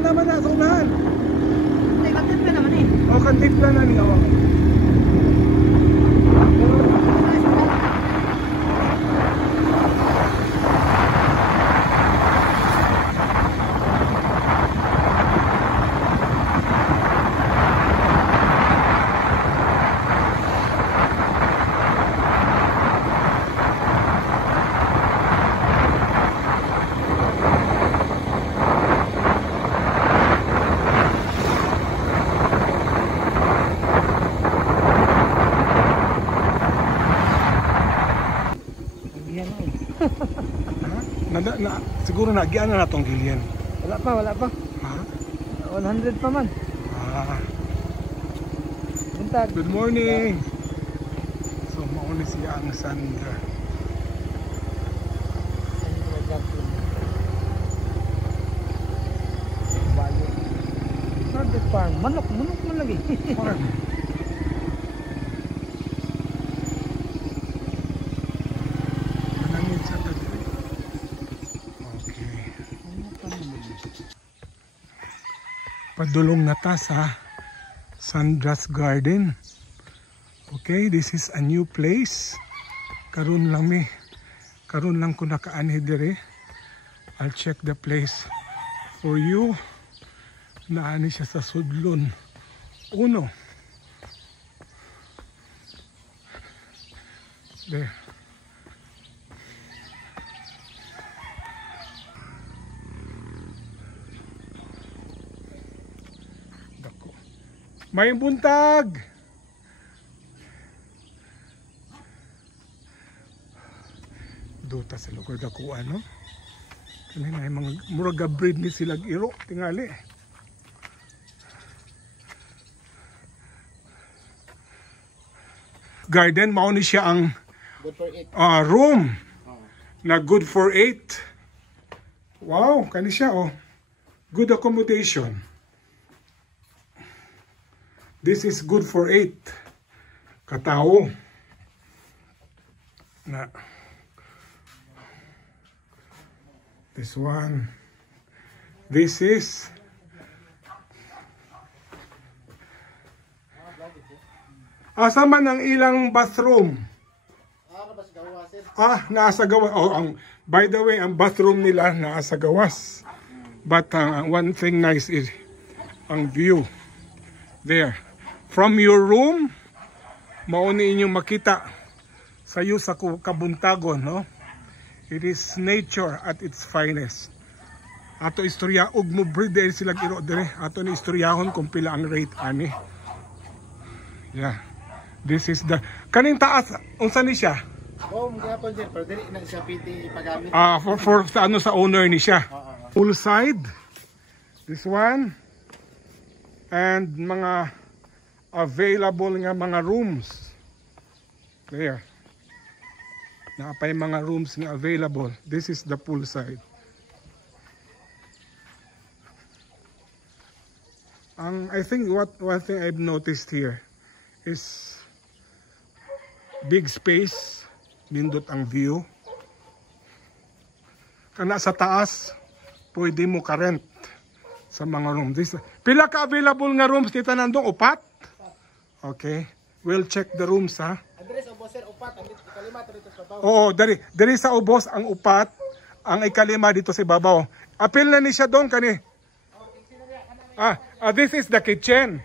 naman na sa unahan. Kantin ka naman eh. O, kantin ka na niya. Siguro nagyan na natong Gillian. Wala pa. Ha? 100 pa man. Buntag. Good morning. So mauni siya ang Sandra. Sandra farm. Manok man lagi. Farm. Padulong na ta sa Sandra's Garden. Okay, this is a new place. Karon lang ko nakaanhi dire. I'll check the place for you. Naani siya sa Sudlon 1. There. May buntag. Dota sa lugar dako ano. Kanina ay mga murag breed ni sila iro tingali. Garden mao ni siya ang Good for 8. Room na good for 8. Wow, kani siya oh. Good accommodation. This is good for 8 katao. Na this one. This is asa man ang ilang bathroom? Nasa gawas. Oh, by the way, ang bathroom nila nasa gawas. But one thing nice is ang view there. From your room, mauni inyong makita sayo sa kabuntagon, no? It is nature at its finest. Ato istorya ug mo breed dahil sila iro dire. Ato ni istoryahon kung pila ang rate ani. Yeah. This is the kaning taas unsa ni siya? Oh, magyapon sir, pero dili na siya pwede ipagamit. For sa ano sa owner ni siya. Full side. This one. And mga available nga mga rooms. There. Naapay mga rooms nga available. This is the pool side. I think one thing I've noticed here is big space, nindot ang view. Kana sa taas, pwede mo ka-rent sa mga rooms. Pila ka available nga rooms dito nandong? 4? Okay. We'll check the rooms ha. Address ubos sir, 4. Ang ikalima dito sa babaw. Oo, dari sa ubos ang 4, ang ikalima dito sa babaw. Apil na ni siya doon kani. This is the kitchen.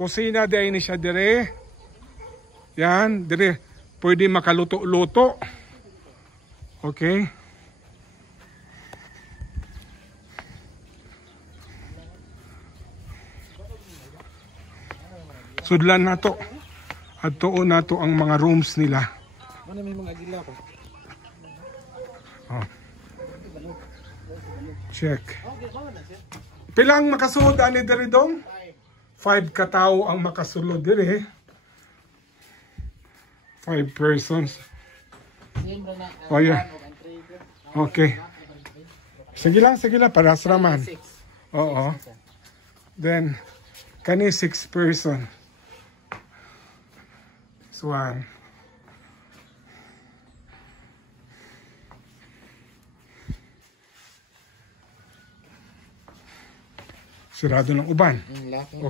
Kusina day ni siya dire. Yan, dire pwede makaluto-luto. Okay. Sudlan na to. At tuon na to ang mga rooms nila. Ano may mga agila ko? Oh. Check. Pilang makasulod ani diri dong? 5 katao ang makasulod diri. 5 persons. Oh yeah. Okay. Sige lang para sraman. Oo. Then kani 6 person. One. Sirado ng uban.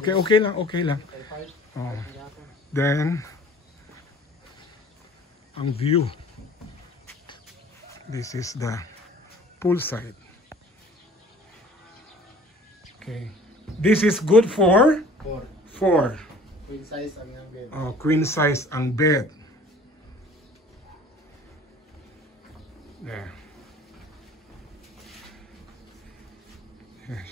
Okay, okay lang, okay lang. Oh. Then, ang view. This is the poolside. Okay. This is good for? 4. Queen size ang yung bed. Oh, queen size ang bed. There. Yes.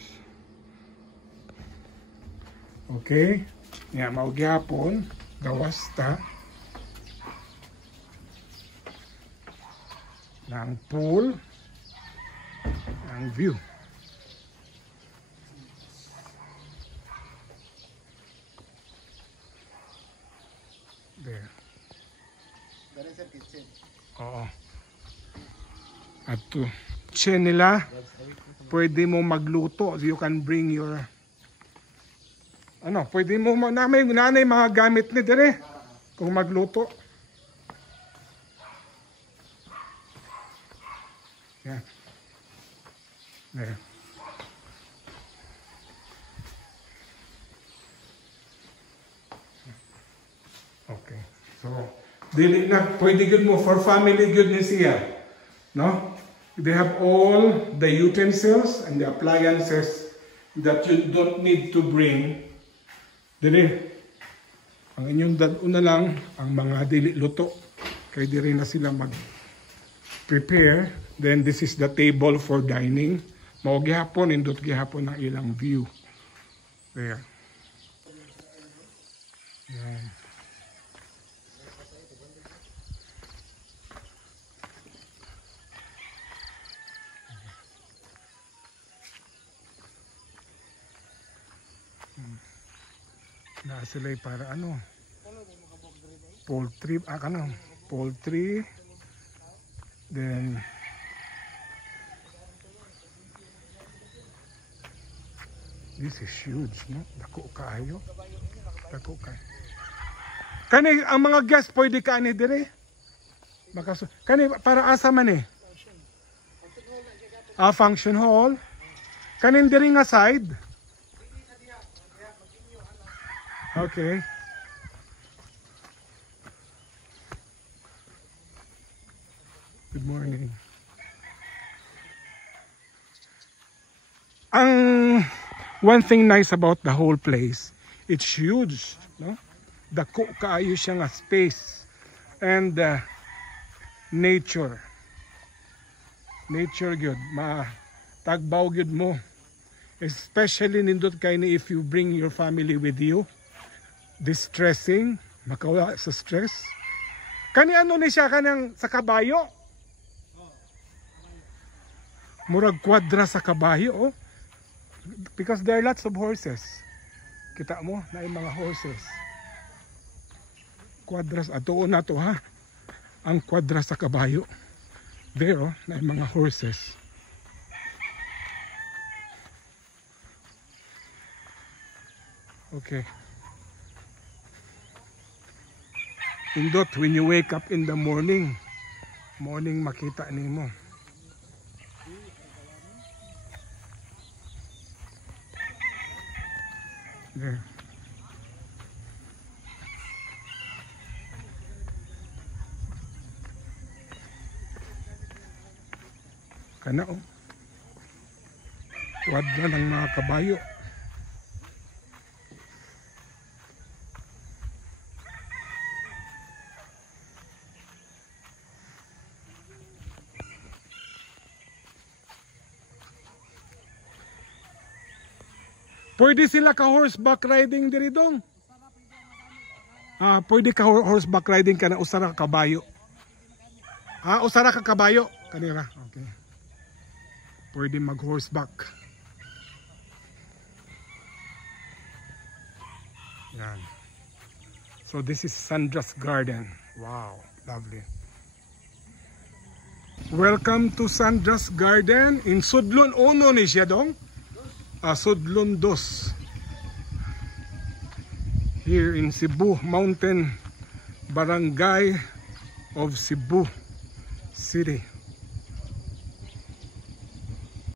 Okay. Yan, maugyapon. Gawas ta. Ng pool. Ang view. There. Ganun sir, kitchen. Oo. At to kitchen nila, pwede mo magluto. You can bring your pwede mo nanay mga gamit ni dire kung magluto. Yan. There. Okay. So, dili na pwede good mo for family good ni siya. No? They have all the utensils and the appliances that you don't need to bring. Dili. Ang inyong una lang ang mga dili luto. Kay diri na sila mag-prepare. Then this is the table for dining. Mao gihapon indot gihapon ang ilang view. There. Yan. Na sila para poultry, poultry, then this is huge, no? Dako kaayo. Dako kaayo. Kani ang mga guests pwede kaani dire? Kani para asa man eh? Function hall. Kanin diri nga side. Okay. Good morning. One thing nice about the whole place, it's huge, no? Dako kaayo siya nga space and nature. Nature good, tagbaw good mo. Especially nindot kay ni if you bring your family with you. Distressing, makawala sa stress. Kani ni siya kanang sa kabayo? Murag kwadra sa kabayo, oh. Because there are lots of horses. Kita mo na yung mga horses. Kwadras ato na to ha. Ang kwadra sa kabayo. There oh, na yung mga horses. Okay. Indot, when you wake up in the morning makita nimo. There. Kana oh. Kwadra ng mga kabayo. Pwede sila ka horseback riding diri dong. Pwede ka horseback riding ka na usara ka kabayo. Usara ka kabayo kanira. Okay. Pwede mag horseback. Yan. So this is Sandra's Garden. Wow, lovely. Welcome to Sandra's Garden in Sudlon 1 ni siya dong. Sudlon 2 here in Cebu Mountain Barangay of Cebu City.